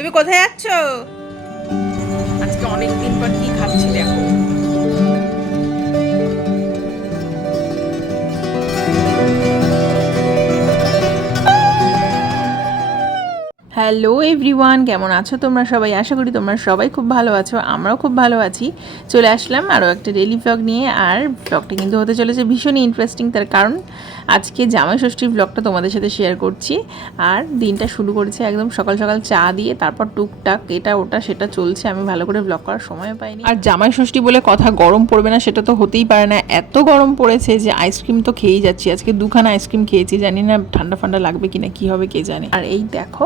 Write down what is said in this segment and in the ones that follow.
তুমি কোথায় যাচ্ছ? হ্যালো এভরিওয়ান, কেমন আছো তোমরা সবাই? আশা করি তোমরা সবাই খুব ভালো আছো, আমরাও খুব ভালো আছি। চলে আসলাম আরও একটা ডেলি ব্লগ নিয়ে, আর ব্লগটা কিন্তু হতে চলেছে ভীষণই ইন্টারেস্টিং তার কারণ আজকে জামাই ষষ্ঠীর ব্লগটা তোমাদের সাথে শেয়ার করছি। আর দিনটা শুরু করেছে একদম সকাল সকাল চা দিয়ে, তারপর টুকটাক এটা ওটা সেটা চলছে, আমি ভালো করে ব্লগ করার সময় পাইনি। আর জামাই ষষ্ঠী বলে কথা গরম পড়বে না, সেটা তো হতেই পারে না। এত গরম পড়েছে যে আইসক্রিম তো খেয়েই যাচ্ছি। আজকে দুখানা আইসক্রিম খেয়েছি, জানি না ঠান্ডা ফান্ডা লাগবে কিনা, কি হবে কে জানে। আর এই দেখো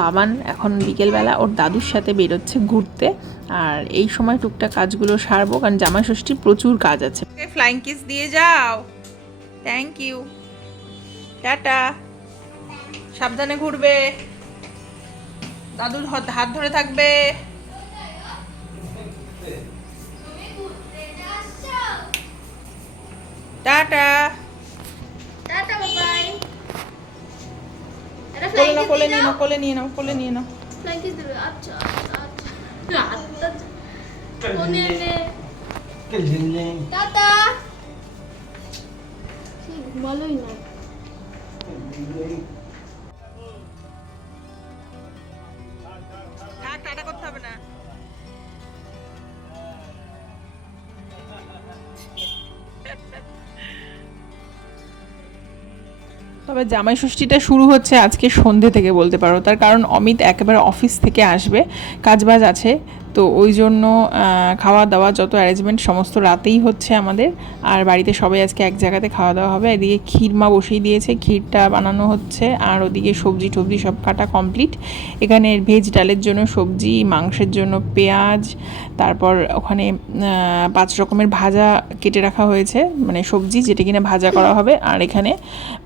বাবান এখন বিকেলবেলা ওর দাদুর সাথে বেরোচ্ছে ঘুরতে। আর এই সময় টুকটাক কাজগুলো সারবো, কারণ জামাই ষষ্ঠীর প্রচুর কাজ আছে। ফ্লাইং কিস দিয়ে যাও। থ্যাংক ইউ টাটা সাবধানে ঘুরবে। দাদুর হাত ধরে থাকবে। টাটা বাবাই এটা কোলে কিস কোলে নিয়ে নাও কোলে নিয়ে নাও কোলে নিয়ে নাও। ফ্লাইং কিস দেবে আচ্ছা আচ্ছা আচ্ছা। আচ্ছা কোনে নে। টাটা। ঠিক ভালোই না। তবে জামাই ষষ্ঠীটা শুরু হচ্ছে আজকে সন্ধে থেকে বলতে পারো। তার কারণ অমিত একেবারে অফিস থেকে আসবে, কাজবাজ আছে। তো ওই জন্য খাওয়া দাওয়া যত অ্যারেঞ্জমেন্ট সমস্ত রাতেই হচ্ছে আমাদের। আর বাড়িতে সবাই আজকে এক জায়গাতে খাওয়া দাওয়া হবে। এদিকে ক্ষীরমা বসিয়ে দিয়েছে, ক্ষীরটা বানানো হচ্ছে। আর ওদিকে সবজি টবজি সব কাটা কমপ্লিট এখানে ভেজ ডালের জন্য সবজি, মাংসের জন্য পেঁয়াজ, তারপর ওখানে পাঁচ রকমের ভাজা কেটে রাখা হয়েছে। মানে সবজি যেটা কিনা ভাজা করা হবে। আর এখানে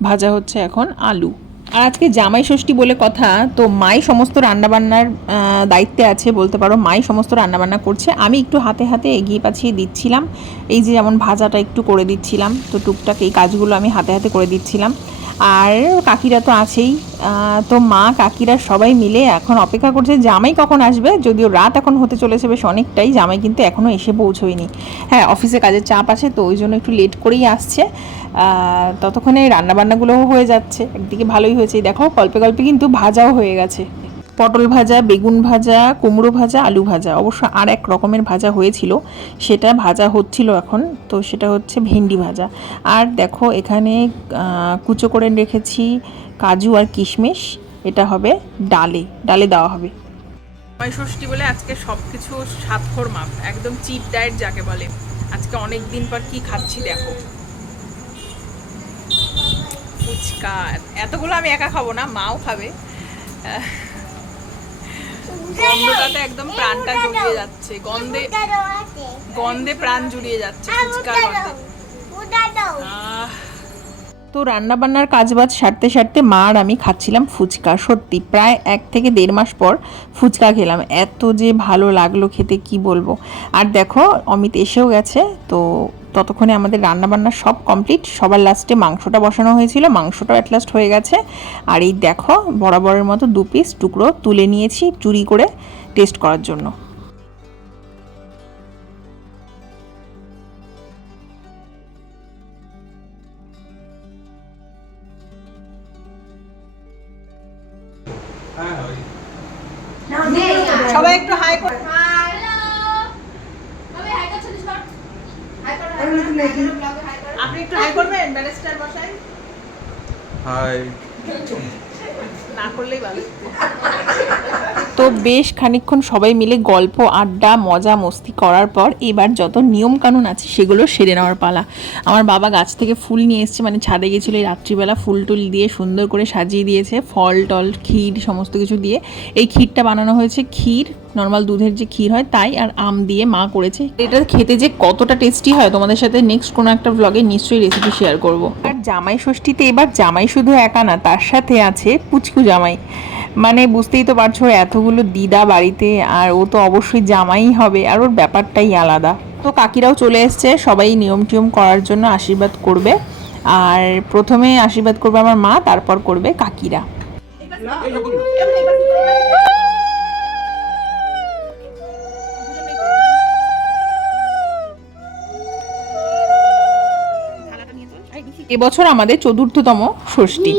ভাজা হচ্ছে এখন আলু। আর আজকে জামাই ষষ্ঠী বলে কথা, তো মাই সমস্ত রান্নাবান্নার দায়িত্বে আছে বলতে পারো, মাই সমস্ত রান্নাবান্না করছে। আমি একটু হাতে হাতে এগিয়ে পাছিয়ে দিচ্ছিলাম, এই যে যেমন ভাজাটা একটু করে দিচ্ছিলাম, তো টুকটাক এই কাজগুলো আমি হাতে হাতে করে দিচ্ছিলাম। আর কাকিরা তো আছেই। তো মা, কাকিরা সবাই মিলে এখন অপেক্ষা করছে, জামাই কখন আসবে? যদিও রাত এখন হতে চলেছে বেশ অনেকটাই, জামাই কিন্তু এখনও এসে পৌঁছয়নি। হ্যাঁ অফিসে কাজের চাপ আছে, তো ওই জন্য একটু লেট করেই আসছে। ততক্ষণে রান্নাবান্নাগুলোও হয়ে যাচ্ছে, একদিকে ভালোই হয়েছে। দেখো, গল্পে গল্পে কিন্তু ভাজাও হয়ে গেছে। পটল ভাজা, বেগুন ভাজা, কুমড়ো ভাজা, আলু ভাজা। অবশ্য আর এক রকমের ভাজা হয়েছিল। সেটা ভাজা হচ্ছিল এখন। তো সেটা হচ্ছে ভেন্ডি ভাজা। আর দেখো, এখানে কুচো করে রেখেছি কাজু আর কিশমিশ। এটা হবে ডালে। ডালে দেওয়া হবে। ষষ্ঠী বলে আজকে সব কিছু সাতখর মাপ। একদম চিপ ডায়েট যাকে বলে। আজকে অনেক দিন পর কি খাচ্ছি দেখো। ফুচকা। এতগুলো আমি একা খাব না, মাও খাবে। গন্ধটাতে একদম প্রাণটা জুড়িয়ে যাচ্ছে। গন্ধে গন্ধে প্রাণ জুড়িয়ে যাচ্ছে ফুচকার গন্ধে। আহ। তো রান্নাবান্নার কাজবাজ সারতে সারতে মা আর আমি খাচ্ছিলাম ফুচকা। সত্যি, প্রায় এক থেকে দেড় মাস পর ফুচকা খেলাম। এত যে ভালো লাগল খেতে, কি বলব? আর দেখো, অমিত এসেও গেছে, তো ততক্ষণে আমাদের রান্নাবান্না সব কমপ্লিট। সবার লাস্টে মাংসটা বসানো হয়েছিল, মাংসটাও অ্যাট লাস্ট হয়ে গেছে। আর এই দেখো, বরাবরের মতো দু পিস টুকরো তুলে নিয়েছি চুরি করে টেস্ট করার জন্য। হাই করো হাই করো ব্লগে হাই করো আপনি একটু হাই করবেন ব্যারিস্টার মশাই হাই। না করলেই ভালো। তো বেশ খানিকক্ষণ সবাই মিলে গল্প আড্ডা মজা মস্তি করার পর এবার যত নিয়ম কানুন আছে সেগুলো সেরে নেওয়ার পালা। আমার বাবা গাছ থেকে ফুল নিয়ে এসছে মানে ছাদে গেছিল এই রাত্রিবেলা ফুল টুল দিয়ে সুন্দর করে সাজিয়ে দিয়েছে ফল টল ক্ষীর সমস্ত কিছু দিয়ে। এই ক্ষীরটা বানানো হয়েছে ক্ষীর নর্মাল দুধের যে ক্ষীর হয়, তাই আর আম দিয়ে মা করেছে। এটা খেতে যে কতটা টেস্টি হয় তোমাদের সাথে নেক্সট কোনো একটা ব্লগে নিশ্চয়ই রেসিপি শেয়ার করব। আর জামাই ষষ্ঠীতে এবার জামাই শুধু একা না, তার সাথে আছে পুচকু জামাই। মানে বুঝতেই তো পারছ, এতগুলো দিদা বাড়িতে, আর ও তো অবশ্যই জামাই হবে, আর ওর ব্যাপারটাই আলাদা। তো কাকিরাও চলে এসছে, সবাই নিয়ম টিয়ম করার জন্য আশীর্বাদ করবে। আর প্রথমে আশীর্বাদ করবে আমার মা, তারপর করবে কাকিরা। এবছর আমাদের চতুর্থতম ষষ্ঠী।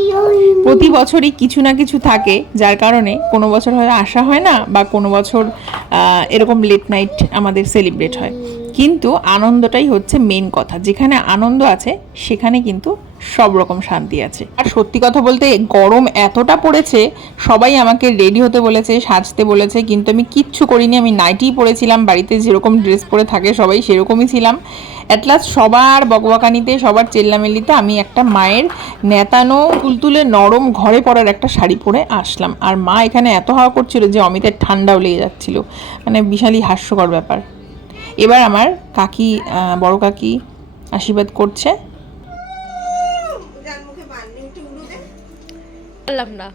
প্রতি বছরই কিছু না কিছু থাকে, যার কারণে কোনো বছর হয় আসা হয় না বা কোনো বছর এরকম লেট নাইট আমাদের সেলিব্রেট হয়। কিন্তু আনন্দটাই হচ্ছে মেন কথা। যেখানে আনন্দ আছে, সেখানে কিন্তু সব রকম শান্তি আছে। আর সত্যি কথা বলতে, গরম এতটা পড়েছে, সবাই আমাকে রেডি হতে বলেছে, সাজতে বলেছে, কিন্তু আমি কিচ্ছু করিনি। আমি নাইটিই পরেছিলাম বাড়িতে যেরকম ড্রেস পরে থাকে সবাই সেরকমই ছিলাম। অ্যাট লাস্ট সবার বকবকানিতে, সবার চেল্লামেল্লিতে আমি একটা মায়ের নেতানো তুলতুলে নরম ঘরে পরার একটা শাড়ি পরে আসলাম। আর মা এখানে এত হাওয়া করছিল যে অমিতের ঠান্ডাও লেগে যাচ্ছিল। মানে বিশালই হাস্যকর ব্যাপার। এবার আমার কাকি বড় কাকি আশীর্বাদ করছে পারলাম না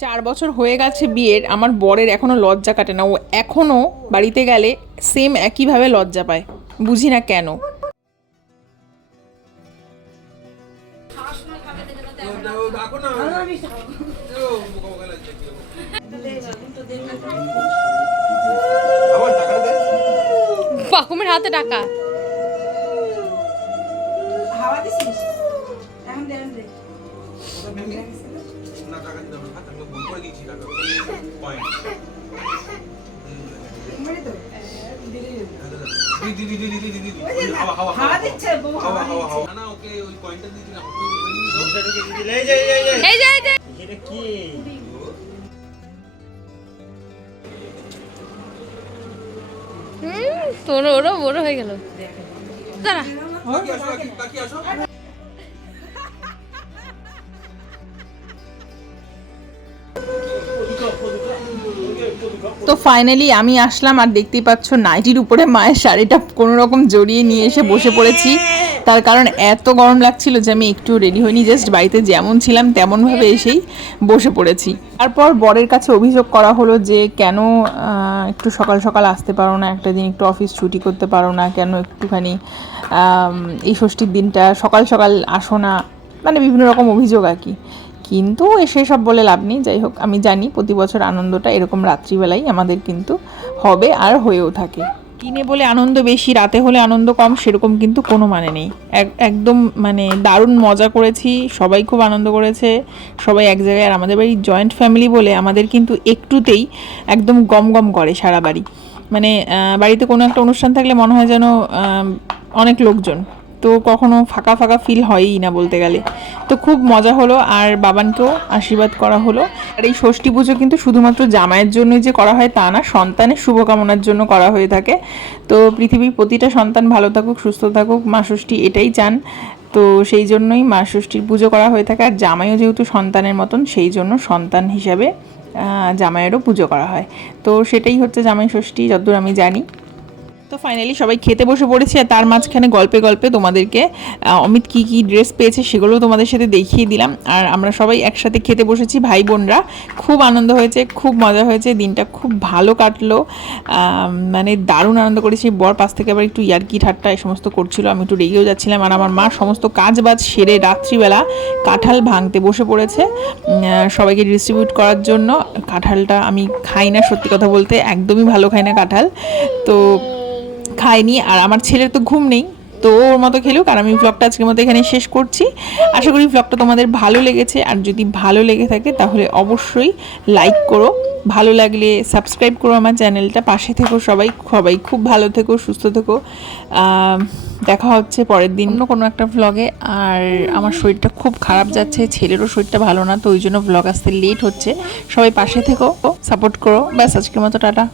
চার বছর হয়ে গেছে বিয়ের আমার বরের এখনও লজ্জা কাটে না ও এখনও বাড়িতে গেলে সেম একইভাবে লজ্জা পায় বুঝি না কেন দেখো না মোকাবিলা লাগছে আবার টাকাটা দে বাকুমের হাতে টাকা। হাওয়া দিছিস? এখন দেন দে না টাকা দিতে হবে না আমি ভুল করে দিয়েছি টাকা পয়েন্ট মেরে তো। দিদি দিদি দিদি দিদি হাওয়া হাওয়া হাওয়া দিচ্ছে বউ হাওয়া হাওয়া হাওয়া দিচ্ছে। হাওয়া না না ওকে ওই পয়েন্টটা দিয়েছিলাম এই যে এই যে। হুম তোর ওরও বড় হয়ে গেল। দাঁড়া। তো ফাইনালি আমি আসলাম আর দেখতেই পাচ্ছ নাইটির উপরে মায়ের শাড়িটা কোনো রকম জড়িয়ে নিয়ে এসে বসে পড়েছি। তার কারণ এত গরম লাগছিল যে আমি একটু রেডি হইনি জাস্ট বাড়িতে যেমন ছিলাম তেমনভাবে এসেই বসে পড়েছি। তারপর বরের কাছে অভিযোগ করা হলো যে কেন একটু সকাল সকাল আসতে পারো না, একটা দিন একটু অফিস ছুটি করতে পারো না, কেন একটুখানি এই ষষ্ঠীর দিনটা সকাল সকাল আসো না মানে বিভিন্ন রকম অভিযোগ আর কি। কিন্তু এসে সব বলে লাভ নেই। যাই হোক, আমি জানি প্রতি বছর আনন্দটা এরকম রাত্রিবেলাই আমাদের কিন্তু হবে আর হয়েও থাকে। দিনে বলে আনন্দ বেশি, রাতে হলে আনন্দ কম, সেরকম কিন্তু কোনো মানে নেই। এক- একদম মানে দারুণ মজা করেছি, সবাই খুব আনন্দ করেছে, সবাই এক জায়গায়। আর আমাদের বাড়ি জয়েন্ট ফ্যামিলি বলে আমাদের কিন্তু একটুতেই একদম গম গম করে সারা বাড়ি। মানে বাড়িতে কোনো একটা অনুষ্ঠান থাকলে মনে হয় যেন অনেক লোকজন। তো কখনো ফাঁকা ফাঁকা ফিল হয়ই না বলতে গেলে। তো খুব মজা হলো আর বাবানকেও আশীর্বাদ করা হলো। আর এই ষষ্ঠী পুজো কিন্তু শুধুমাত্র জামাইয়ের জন্যই যে করা হয় তা না, সন্তানের শুভকামনার জন্য করা হয়ে থাকে। তো পৃথিবীর প্রতিটা সন্তান ভালো থাকুক, সুস্থ থাকুক, মা ষষ্ঠী এটাই চান। তো সেই জন্যই মা ষষ্ঠীর পুজো করা হয়ে থাকে। আর জামাইও যেহেতু সন্তানের মতন, সেই জন্য সন্তান হিসাবে জামাইয়েরও পুজো করা হয়। তো সেটাই হচ্ছে জামাই ষষ্ঠী, যতদূর আমি জানি। তো ফাইনালি সবাই খেতে বসে পড়েছি আর তার মাঝখানে গল্পে গল্পে তোমাদেরকে অমিত কি কি ড্রেস পেয়েছে সেগুলোও তোমাদের সাথে দেখিয়ে দিলাম। আর আমরা সবাই একসাথে খেতে বসেছি, ভাই বোনরা। খুব আনন্দ হয়েছে, খুব মজা হয়েছে, দিনটা খুব ভালো কাটলো। মানে দারুণ আনন্দ করেছি। বর পাশ থেকে আবার একটু ইয়ার্কি ঠাট্টা এই সমস্ত করছিল, আমি একটু রেগেও যাচ্ছিলাম। আর আমার মা সমস্ত কাজ বাজ সেরে রাত্রিবেলা কাঁঠাল ভাঙতে বসে পড়েছে সবাইকে ডিস্ট্রিবিউট করার জন্য। কাঁঠালটা আমি খাই না, সত্যি কথা বলতে, একদমই ভালো খাই না কাঁঠাল। তো খাইনি আর আমার ছেলের তো ঘুম নেই। তো ওর মতো খেলুক আর আমি ব্লগটা আজকের মতো এখানে শেষ করছি। আশা করি ব্লগটা তোমাদের ভালো লেগেছে আর যদি ভালো লেগে থাকে তাহলে অবশ্যই লাইক করো। ভালো লাগলে সাবস্ক্রাইব করো আমার চ্যানেলটা। পাশে থেকো সবাই। সবাই খুব ভালো থেকো, সুস্থ থেকো। দেখা হচ্ছে পরের দিন অন্য কোনো একটা ভ্লগে আর আমার শরীরটা খুব খারাপ যাচ্ছে, ছেলেরও শরীরটা ভালো না, তো ওই জন্য ভ্লগ আসতে লেট হচ্ছে। সবাই পাশে থেকো সাপোর্ট করো। ব্যাস, আজকের মতো, টাটা।